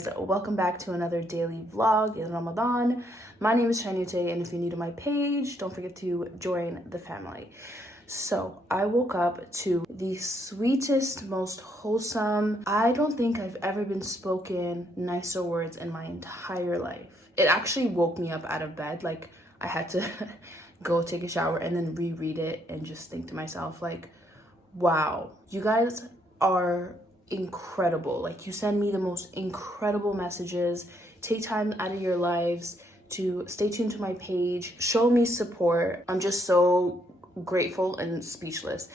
guys, welcome back to another daily vlog in Ramadan. My name is Chinutay, and if you're new to my page, don't forget to join the family. So I woke up to the sweetest, most wholesome, I don't think I've ever been spoken nicer words in my entire life. It actually woke me up out of bed. Like, I had to go take a shower and then reread it and just think to myself, like, wow, you guys are incredible. Like, you send me the most incredible messages, take time out of your lives to stay tuned to my page, show me support. I'm just so grateful and speechless.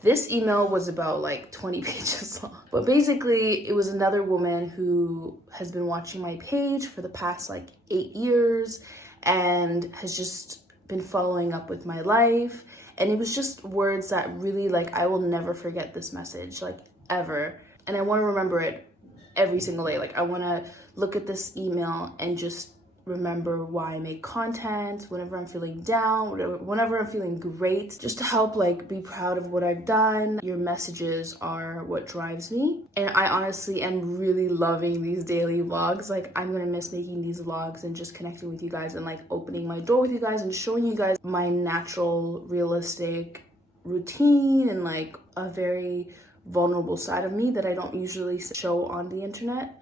This email was about like 20 pages long, but basically it was another woman who has been watching my page for the past like 8 years and has just been following up with my life. And it was just words that really, like, I will never forget this message, like, ever. And I want to remember it every single day. Like, I want to look at this email and just remember why I make content, whenever I'm feeling down, whenever I'm feeling great, just to help, like, be proud of what I've done. Your messages are what drives me. And I honestly am really loving these daily vlogs. Like, I'm gonna miss making these vlogs and just connecting with you guys and, like, opening my door with you guys and showing you guys my natural, realistic routine and, like, a very vulnerable side of me that I don't usually show on the internet.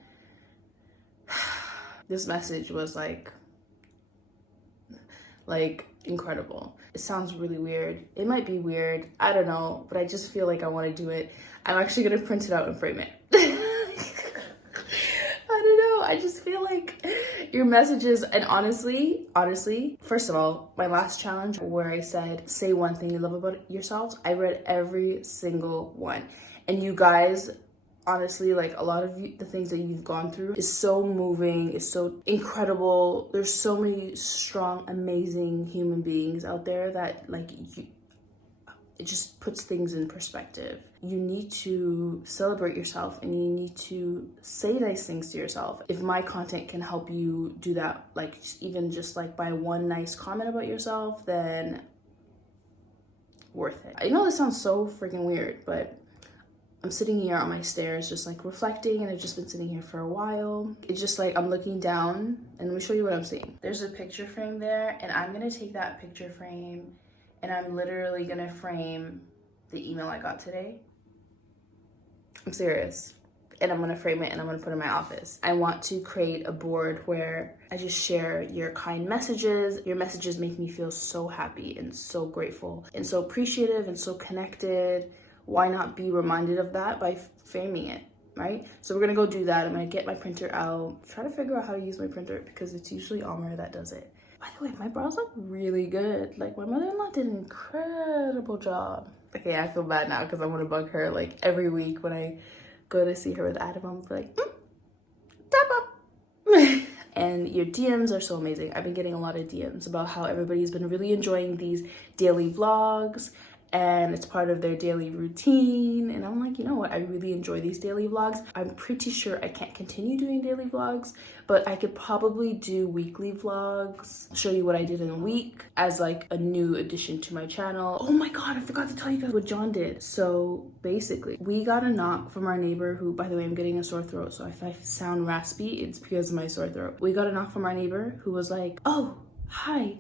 This message was like incredible. It sounds really weird. It might be weird, I don't know, but I just feel like I want to do it. I'm actually gonna print it out and frame it. I don't know, I just feel like your messages, and honestly, first of all, my last challenge where I said, say one thing you love about yourselves, I read every single one. And you guys, honestly, like, a lot of the things that you've gone through is so moving, is so incredible. There's so many strong, amazing human beings out there that, like, it just puts things in perspective. You need to celebrate yourself and you need to say nice things to yourself. If my content can help you do that, like, even just like by one nice comment about yourself, then worth it. I know this sounds so freaking weird, but I'm sitting here on my stairs just like reflecting, and I've just been sitting here for a while. It's just like I'm looking down, and let me show you what I'm seeing. There's a picture frame there, and I'm gonna take that picture frame and I'm literally gonna frame the email I got today. I'm serious. And I'm gonna frame it and I'm gonna put it in my office. I want to create a board where I just share your kind messages. Your messages make me feel so happy and so grateful and so appreciative and so connected. Why not be reminded of that by framing it, right? So we're gonna go do that. I'm gonna get my printer out, try to figure out how to use my printer because it's usually Amr that does it. By the way, my brows look really good. Like, my mother-in-law did an incredible job. Okay, I feel bad now because I want to bug her like every week when I go to see her with Adam. I'm like, tap up. And your DMs are so amazing. I've been getting a lot of DMs about how everybody's been really enjoying these daily vlogs and it's part of their daily routine. And I'm like, you know what? I really enjoy these daily vlogs. I'm pretty sure I can't continue doing daily vlogs, but I could probably do weekly vlogs, show you what I did in a week as like a new addition to my channel. Oh my God, I forgot to tell you guys what John did. So basically, we got a knock from our neighbor who, by the way, I'm getting a sore throat. So if I sound raspy, it's because of my sore throat. We got a knock from our neighbor who was like, oh, hi,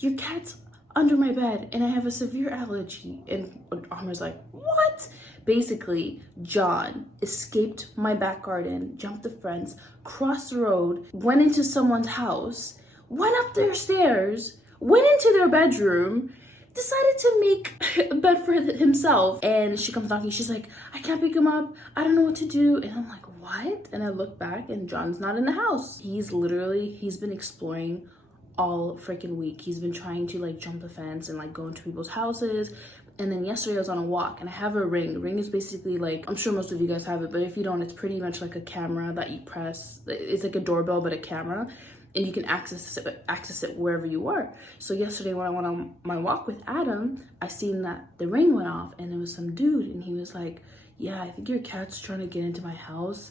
your cat's under my bed and I have a severe allergy. And Amr's like, what? Basically, John escaped my back garden, jumped the fence, crossed the road, went into someone's house, went up their stairs, went into their bedroom, decided to make a bed for himself. And she comes knocking, she's like, I can't pick him up, I don't know what to do. And I'm like, what? And I look back and John's not in the house. He's been exploring all freaking week. He's been trying to like jump the fence and like go into people's houses. And then yesterday I was on a walk and I have a ring. The ring is basically like, I'm sure most of you guys have it, but if you don't, it's pretty much like a camera that you press. It's like a doorbell, but a camera, and you can access it wherever you are. So yesterday when I went on my walk with Adam, I seen that the ring went off and there was some dude and he was like, yeah, I think your cat's trying to get into my house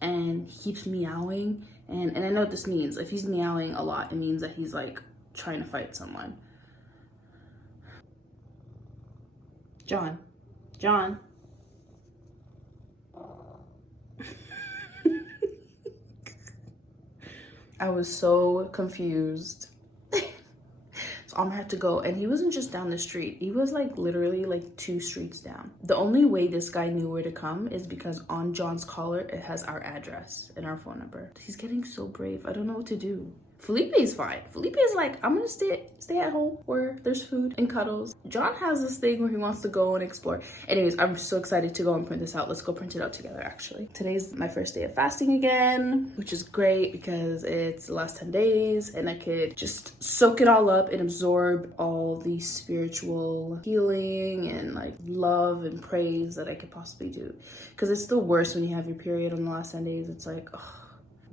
and he keeps meowing. And I know what this means. If he's meowing a lot, it means that he's like trying to fight someone. John. I was so confused. So Amr had to go, and he wasn't just down the street. He was like literally like 2 streets down. The only way this guy knew where to come is because on John's collar, it has our address and our phone number. He's getting so brave. I don't know what to do. Felipe is fine. Felipe is like, I'm gonna stay at home where there's food and cuddles. John has this thing where he wants to go and explore. Anyways, I'm so excited to go and print this out. Let's go print it out together, actually. Today's my first day of fasting again, which is great because it's the last 10 days and I could just soak it all up and absorb all the spiritual healing and like love and praise that I could possibly do. Because it's the worst when you have your period on the last 10 days. It's like, ugh.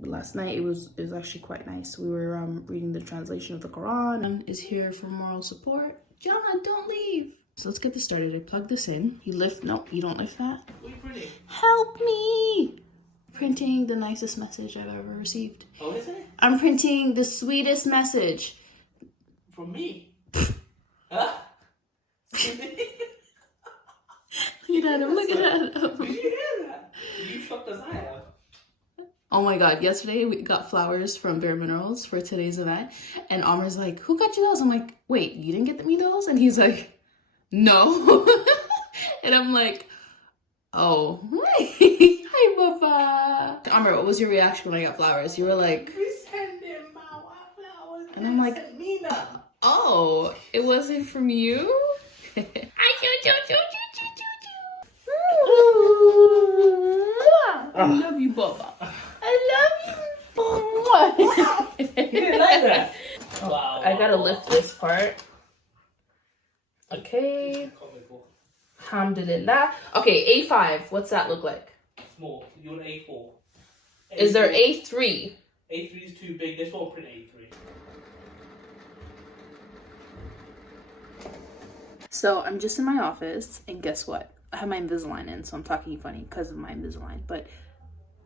Last night it was actually quite nice. We were reading the translation of the Quran. Is here for moral support. John, don't leave. So let's get this started. I plug this in. You lift, no, you don't lift that. What are you printing? Help me! Printing the nicest message I've ever received. Oh, is it? I'm printing the sweetest message. From me? Huh? Look at him, look at him. Did you hear that? Are you shocked as I am? Oh my god, yesterday we got flowers from Bare Minerals for today's event, and Amr's like, who got you those? I'm like, wait, you didn't get me those? And he's like, no. And I'm like, oh, hi Baba. Amr, what was your reaction when I got flowers? You were like, We send him my flowers. and I'm like, oh, it wasn't from you? I love you, Baba. I love you. You didn't like that? Wow. I gotta lift this part. Okay. Alhamdulillah. Okay, A5. What's that look like? Small. You want A4. Is there A3? A3 is too big. This won't print A3. So I'm just in my office, and guess what? I have my Invisalign in, so I'm talking funny because of my Invisalign. But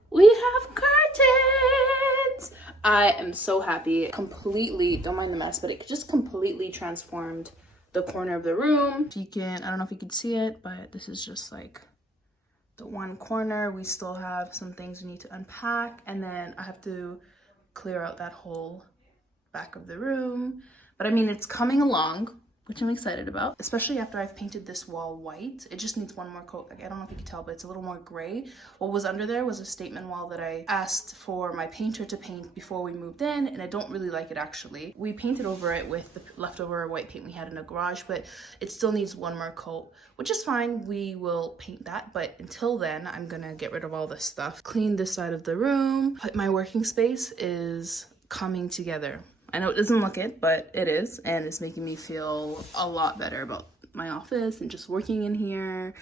we have curtains! I am so happy. Completely, don't mind the mess, but it just completely transformed the corner of the room. You can, I don't know if you can see it, but this is just like the one corner. We still have some things we need to unpack, and then I have to clear out that whole back of the room. But I mean, it's coming along, which I'm excited about, especially after I've painted this wall white. It just needs one more coat. Like, I don't know if you can tell, but it's a little more gray. What was under there was a statement wall that I asked for my painter to paint before we moved in, and I don't really like it actually. We painted over it with the leftover white paint we had in the garage, but it still needs one more coat, which is fine. We will paint that, but until then, I'm gonna get rid of all this stuff. Clean this side of the room. But my working space is coming together. I know it doesn't look it, but it is, and it's making me feel a lot better about my office and just working in here.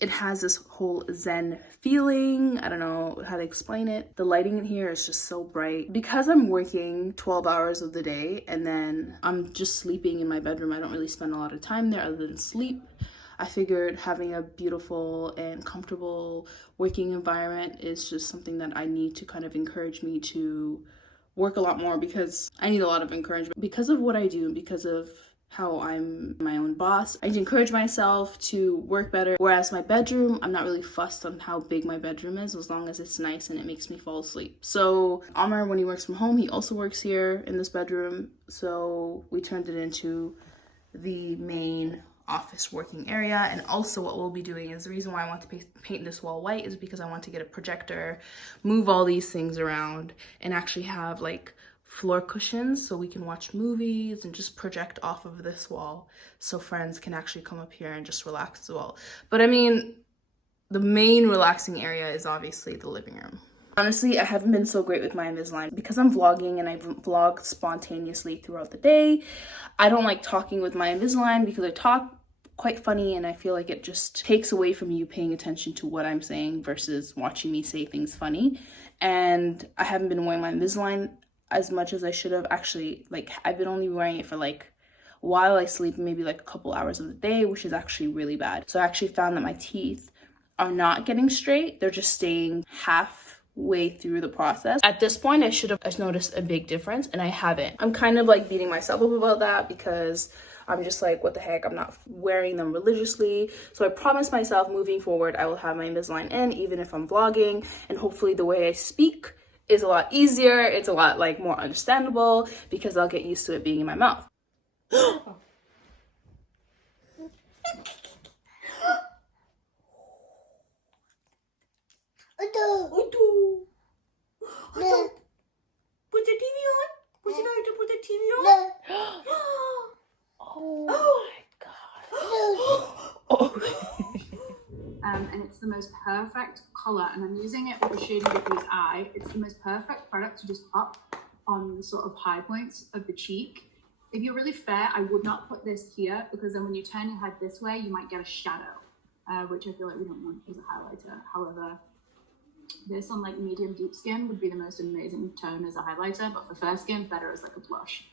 It has this whole Zen feeling. I don't know how to explain it. The lighting in here is just so bright. Because I'm working 12 hours of the day and then I'm just sleeping in my bedroom, I don't really spend a lot of time there other than sleep. I figured having a beautiful and comfortable working environment is just something that I need to kind of encourage me to work a lot more, because I need a lot of encouragement because of what I do and because of how I'm my own boss. I need to encourage myself to work better. Whereas my bedroom, I'm not really fussed on how big my bedroom is, as long as it's nice and it makes me fall asleep. So Amr, when he works from home, he also works here in this bedroom. So we turned it into the main office working area. And also what we'll be doing is, the reason why I want to paint this wall white is because I want to get a projector, move all these things around, and actually have like floor cushions so we can watch movies and just project off of this wall so friends can actually come up here and just relax as well. But I mean, the main relaxing area is obviously the living room. Honestly, I haven't been so great with my Invisalign because I'm vlogging and I vlog spontaneously throughout the day. I don't like talking with my Invisalign because I talk quite funny and I feel like it just takes away from you paying attention to what I'm saying versus watching me say things funny. And I haven't been wearing my Invisalign as much as I should have. Actually, like, I've been only wearing it for like while I sleep, maybe like a couple hours of the day, which is actually really bad. So I actually found that my teeth are not getting straight. They're just staying halfway through the process. At this point, I should have noticed a big difference, and I haven't. I'm kind of like beating myself up about that because I'm just like, what the heck, I'm not wearing them religiously. So I promised myself moving forward, I will have my Invisalign in, even if I'm vlogging, and hopefully the way I speak is a lot easier. It's a lot like more understandable because I'll get used to it being in my mouth. Put the TV on. Was it right to put the TV on? Oh my god. And it's the most perfect color, and I'm using it with the shading diffuse eye. It's the most perfect product to just pop on the sort of high points of the cheek. If you're really fair, I would not put this here, because then when you turn your head this way, you might get a shadow, which I feel like we don't want as a highlighter. However, this on like medium deep skin would be the most amazing tone as a highlighter, but for fair skin, better as like a blush.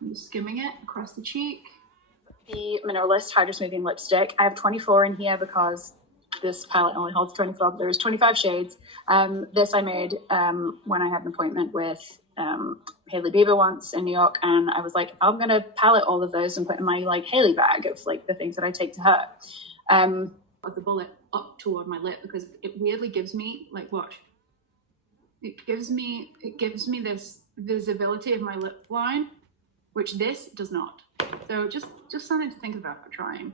I'm just skimming it across the cheek. The Mineralist Hydro Smoothing Lipstick. I have 24 in here because this palette only holds 24, but there's 25 shades. This I made when I had an appointment with Hailey Bieber once in New York, and I was like, I'm gonna palette all of those and put in my like Hailey bag of like the things that I take to her. Put the bullet up toward my lip because it weirdly gives me like, watch. It gives me this visibility of my lip line, which this does not. So just something to think about trying.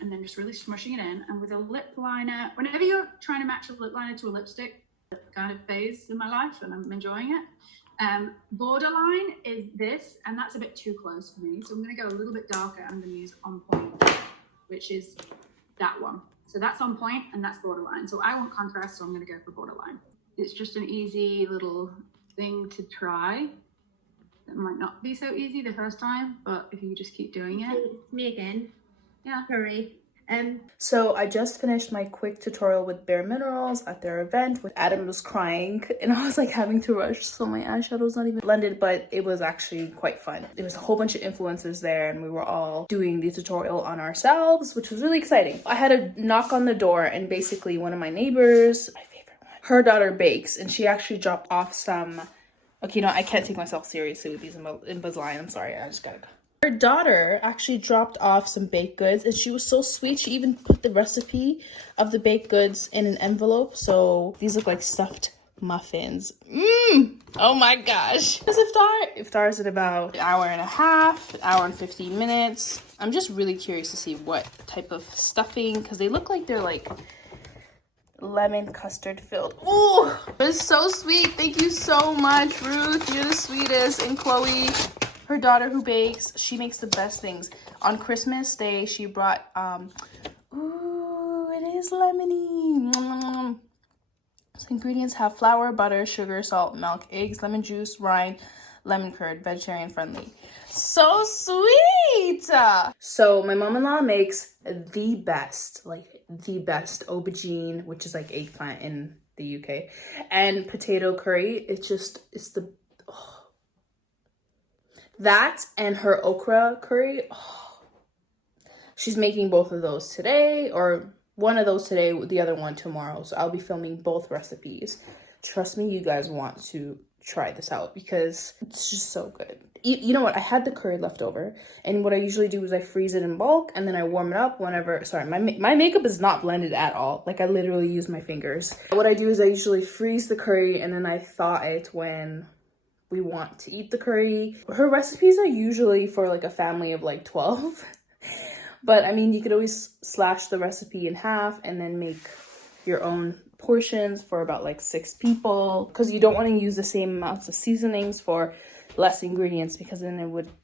And then just really smushing it in. And with a lip liner, whenever you're trying to match a lip liner to a lipstick, kind of phase in my life, and I'm enjoying it. Borderline is this, and that's a bit too close for me. So I'm gonna go a little bit darker. I'm gonna use On Point, which is that one. So that's On Point and that's Borderline. So I want contrast, so I'm gonna go for Borderline. It's just an easy little thing to try. It might not be so easy the first time, but if you just keep doing it. It's me again. Yeah. Hurry. So I just finished my quick tutorial with Bare Minerals at their event. Adam was crying and I was like having to rush, so my eyeshadow's not even blended, but it was actually quite fun. There was a whole bunch of influencers there and we were all doing the tutorial on ourselves, which was really exciting. I had a knock on the door and basically one of my neighbors, my favorite one, her daughter bakes, and she actually dropped off some, okay, no, I can't take myself seriously with these Invisalign. I'm sorry, I just gotta go. Her daughter actually dropped off some baked goods and she was so sweet. She even put the recipe of the baked goods in an envelope. So these look like stuffed muffins. Oh my gosh. This iftar is in about an hour and a half, an hour and 15 minutes. I'm just really curious to see what type of stuffing, because they look like they're like lemon custard filled. Oh, it's so sweet. Thank you so much, Ruth. You're the sweetest. And Chloe, her daughter who bakes, she makes the best things. On Christmas Day, she brought, ooh, it is lemony. So ingredients have flour, butter, sugar, salt, milk, eggs, lemon juice, rind, lemon curd, vegetarian friendly. So sweet! So my mom-in-law makes the best aubergine, which is like eggplant in the UK, and potato curry. It's the, that and her okra curry. Oh. She's making both of those today, or one of those today, the other one tomorrow. So I'll be filming both recipes. Trust me, you guys want to try this out because it's just so good. You know what? I had the curry left over, and what I usually do is I freeze it in bulk and then I warm it up whenever. Sorry, my makeup is not blended at all. Like, I literally use my fingers. What I do is I usually freeze the curry and then I thaw it when we want to eat the curry. Her recipes are usually for like a family of like 12. But I mean, you could always slash the recipe in half and then make your own portions for about like 6 people, because you don't want to use the same amounts of seasonings for less ingredients, because then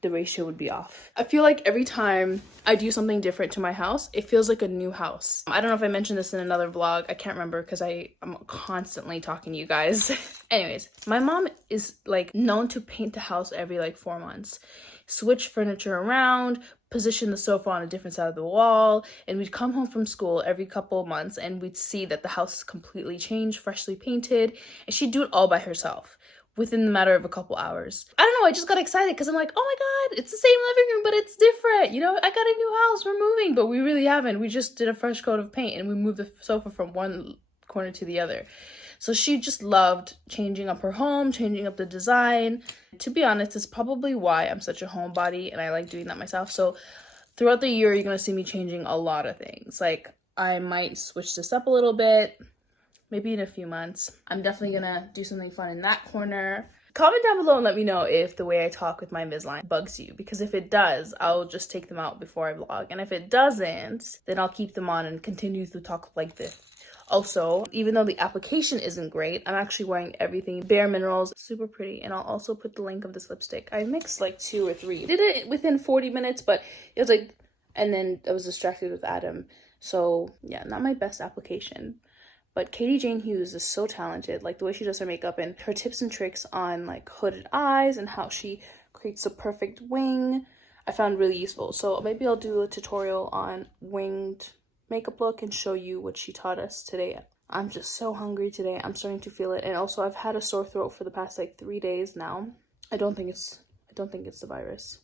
the ratio would be off. I feel like every time I do something different to my house, it feels like a new house. I don't know if I mentioned this in another vlog. I can't remember because I'm constantly talking to you guys. Anyways, my mom is like known to paint the house every like 4 months, switch furniture around, position the sofa on a different side of the wall, and we'd come home from school every couple of months and we'd see that the house is completely changed, freshly painted, and she'd do it all by herself within the matter of a couple hours. I don't know, I just got excited because I'm like, oh my god, it's the same living room, but it's different. You know, I got a new house, we're moving, but we really haven't. We just did a fresh coat of paint and we moved the sofa from one corner to the other. So she just loved changing up her home, changing up the design. To be honest, it's probably why I'm such a homebody and I like doing that myself. So throughout the year, you're going to see me changing a lot of things. Like, I might switch this up a little bit. maybe in a few months. I'm definitely gonna do something fun in that corner. Comment down below and let me know if the way I talk with my Invisalign bugs you, because if it does, I'll just take them out before I vlog. And if it doesn't, then I'll keep them on and continue to talk like this. Also, even though the application isn't great, I'm actually wearing everything Bare Minerals, super pretty. And I'll also put the link of this lipstick. I mixed like 2 or 3. Did it within 40 minutes, but it was like, and then I was distracted with Adam. So yeah, not my best application. But Katie Jane Hughes is so talented, like the way she does her makeup and her tips and tricks on like hooded eyes and how she creates a perfect wing, I found really useful. So maybe I'll do a tutorial on winged makeup look and show you what she taught us today. I'm just so hungry today. I'm starting to feel it. And also I've had a sore throat for the past like 3 days now. I don't think it's the virus.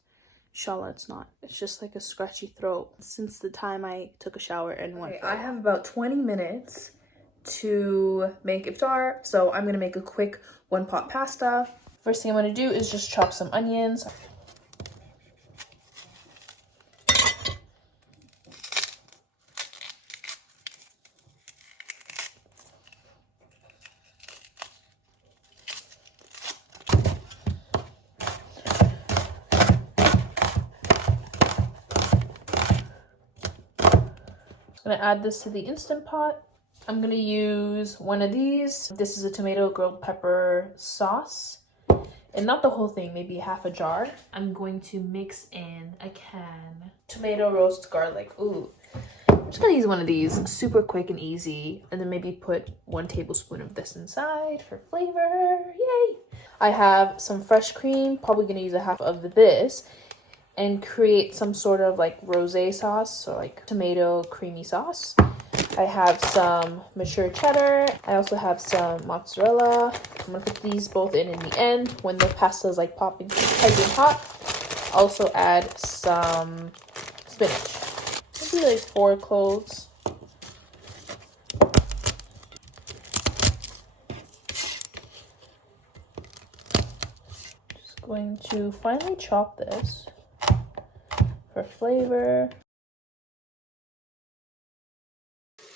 Inshallah, it's not. It's just like a scratchy throat since the time I took a shower and went. Okay, I have about 20 minutes to make iftar, so I'm gonna make a quick 1-pot pasta. First thing I'm gonna do is just chop some onions. I'm gonna add this to the Instant Pot. I'm gonna use one of these. This is a tomato grilled pepper sauce. And not the whole thing, maybe half a jar. I'm going to mix in a can tomato roast garlic. Ooh. I'm just gonna use one of these, super quick and easy. And then maybe put 1 tablespoon of this inside for flavor. Yay! I have some fresh cream, probably gonna use a half of this. And create some sort of like rosé sauce or like tomato creamy sauce. I have some mature cheddar. I also have some mozzarella. I'm gonna put these both in the end when the pasta is like piping hot. Also add some spinach. Maybe like 4 cloves. Just going to finely chop this for flavor.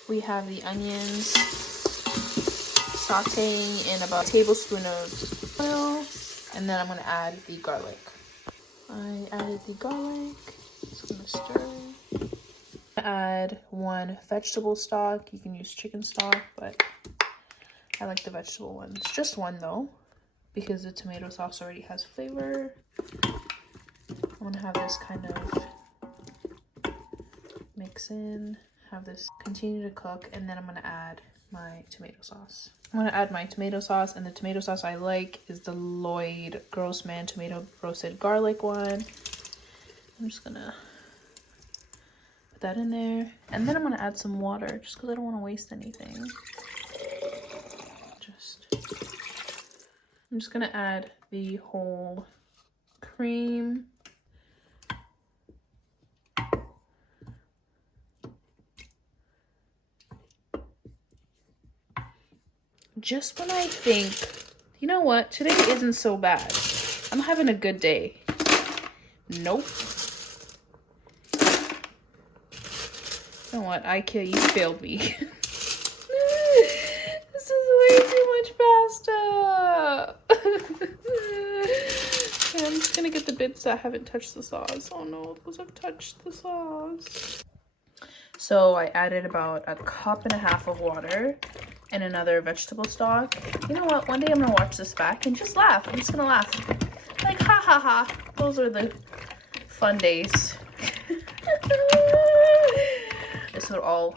We have the onions sauteing in about a tablespoon of oil, and then I'm gonna add the garlic. I added the garlic, so I'm gonna stir. Add 1 vegetable stock. You can use chicken stock, but I like the vegetable one. It's just 1 though, because the tomato sauce already has flavor. I'm gonna have this kind of mix in. Have this continue to cook, and then I'm gonna add my tomato sauce. I'm gonna add my tomato sauce, and the tomato sauce I like is the Lloyd Grossman tomato roasted garlic one. I'm just gonna put that in there, and then I'm gonna add some water just because I don't want to waste anything. I'm just gonna add the whole cream. Just when I think, you know what, today isn't so bad. I'm having a good day. Nope. You know what, IKEA, you failed me. This is way too much pasta. Okay, I'm just gonna get the bits that haven't touched the sauce. Oh no, those have touched the sauce. So I added about 1.5 cups of water and another vegetable stock. You know what? One day I'm gonna watch this back and just laugh. I'm just gonna laugh. Like, ha ha ha. Those are the fun days. This will all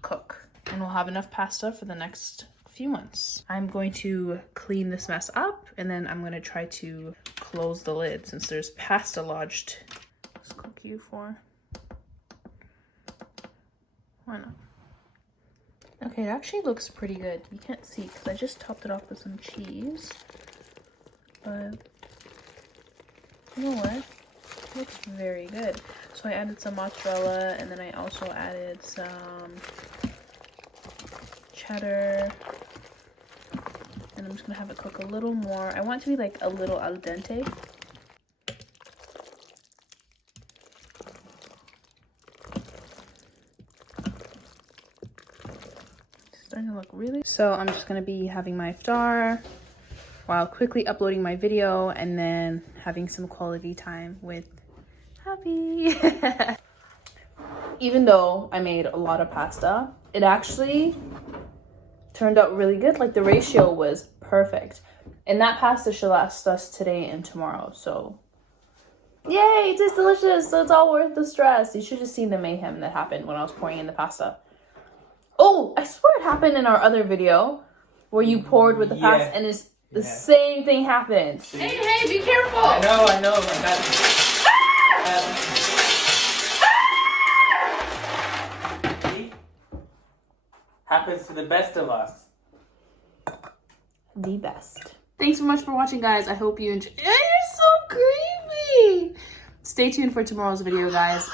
cook. And we'll have enough pasta for the next few months. I'm going to clean this mess up, and then I'm gonna try to close the lid since there's pasta lodged. Let's cook you for. Why not? Okay, it actually looks pretty good. You can't see because I just topped it off with some cheese. But you know what? It looks very good. So I added some mozzarella, and then I also added some cheddar. And I'm just gonna have it cook a little more. I want it to be like a little al dente. starting to look really. So I'm just gonna be having my iftar while quickly uploading my video and then having some quality time with Happy. Even though I made a lot of pasta, it actually turned out really good. Like the ratio was perfect. And that pasta should last us today and tomorrow. So yay, it tastes delicious. So it's all worth the stress. You should have seen the mayhem that happened when I was pouring in the pasta. Oh, I swear it happened in our other video where you poured with the pasta and it's the same thing happened. Hey, be careful. I know. Happens to the best of us. The best. Thanks so much for watching, guys. I hope you enjoyed. You're so creepy. Stay tuned for tomorrow's video, guys.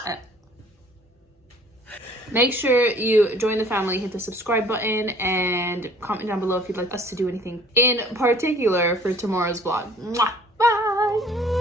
Make sure you join the family, hit the subscribe button, and comment down below if you'd like us to do anything in particular for tomorrow's vlog. Mwah. Bye.